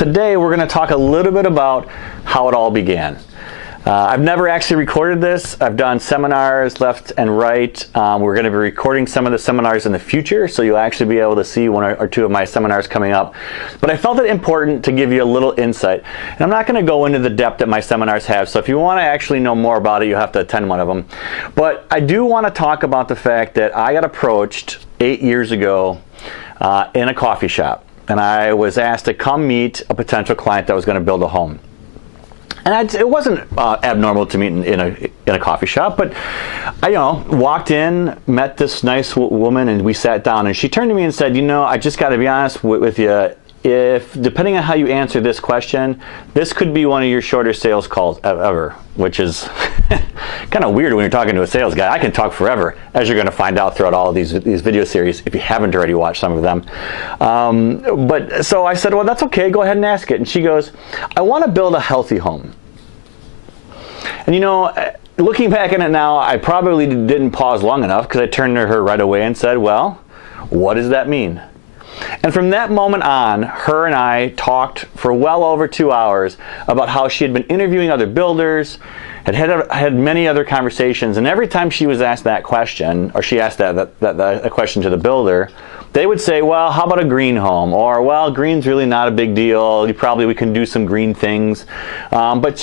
today we're going to talk a little bit about how it all began. I've never actually recorded this. I've done seminars left and right. We're going to be recording some of the seminars in the future, so you'll actually be able to see one or two of my seminars coming up. But I felt it important to give you a little insight. And I'm not going to go into the depth that my seminars have, so if you want to actually know more about it, you'll have to attend one of them. But I do want to talk about the fact that I got approached 8 years ago in a coffee shop. And I was asked to come meet a potential client that was going to build a home. And it wasn't abnormal to meet in a coffee shop, but I walked in, met this nice woman, and we sat down, and she turned to me and said, I just got to be honest with you, depending on how you answer this question, this could be one of your shorter sales calls ever, which is kind of weird when you're talking to a sales guy. I can talk forever, as you're going to find out throughout all of these video series, if you haven't already watched some of them. But so I said, well, that's okay, go ahead and ask it. And she goes, I want to build a healthy home. And looking back on it now, I probably didn't pause long enough, because I turned to her right away and said, well, what does that mean? And from that moment on, her and I talked for well over 2 hours about how she had been interviewing other builders, had many other conversations, and every time she was asked that question, or she asked that question to the builder, they would say, well, how about a green home? Or, well, green's really not a big deal. We can do some green things. But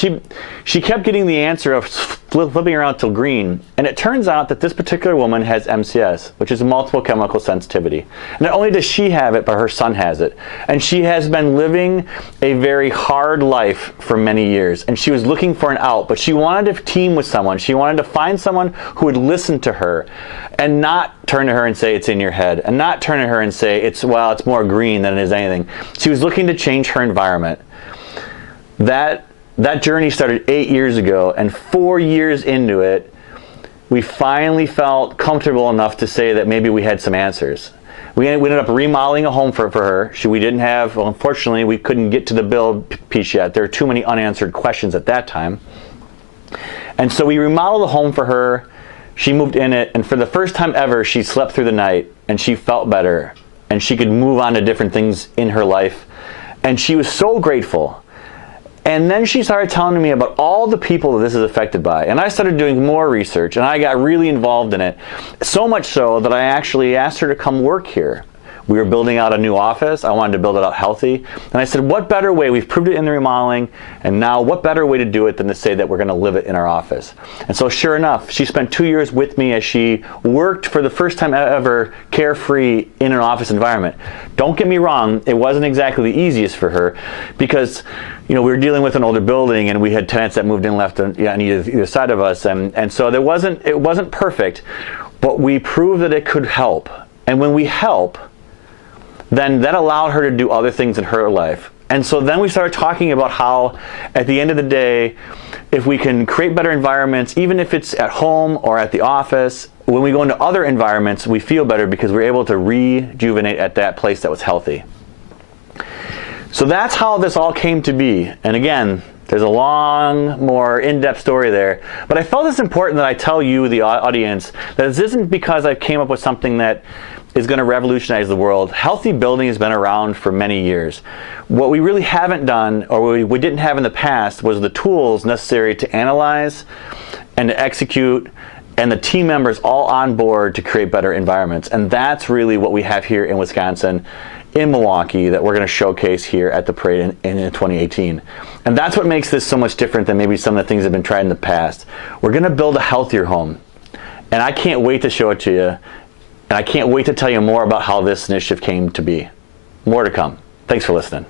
she kept getting the answer of flipping around till green. And it turns out that this particular woman has MCS, which is multiple chemical sensitivity. Not only does she have it, but her son has it. And she has been living a very hard life for many years. And she was looking for an out, but she wanted to team with someone. She wanted to find someone who would listen to her and not turn to her and say it's in your head, and not turn to her and say it's more green than it is anything. She was looking to change her environment. That journey started 8 years ago, and 4 years into it, we finally felt comfortable enough to say that maybe we had some answers. We ended up remodeling a home for her. We didn't have, well, unfortunately, we couldn't get to the build piece yet. There were too many unanswered questions at that time. And so we remodeled the home for her. She moved in it, and for the first time ever, she slept through the night, and she felt better, and she could move on to different things in her life. And she was so grateful. And then she started telling me about all the people that this is affected by. And I started doing more research, and I got really involved in it. So much so that I actually asked her to come work here. We were building out a new office. I wanted to build it out healthy. And I said, what better way? We've proved it in the remodeling, and now what better way to do it than to say that we're going to live it in our office? And so sure enough, she spent 2 years with me as she worked for the first time ever carefree in an office environment. Don't get me wrong, it wasn't exactly the easiest for her, because we were dealing with an older building, and we had tenants that moved in left on either side of us, and so it wasn't perfect, but we proved that it could help. And when we help, then that allowed her to do other things in her life. And so then we started talking about how, at the end of the day, if we can create better environments, even if it's at home or at the office, when we go into other environments, we feel better because we're able to rejuvenate at that place that was healthy. So that's how this all came to be. And again, there's a long, more in-depth story there. But I felt it's important that I tell you, the audience, that this isn't because I came up with something that is going to revolutionize the world. Healthy building has been around for many years. What we really haven't done, or we didn't have in the past, was the tools necessary to analyze and to execute, and the team members all on board to create better environments. And that's really what we have here in Wisconsin, in Milwaukee, that we're going to showcase here at the parade in 2018. And that's what makes this so much different than maybe some of the things that have been tried in the past. We're going to build a healthier home. And I can't wait to show it to you. And I can't wait to tell you more about how this initiative came to be. More to come. Thanks for listening.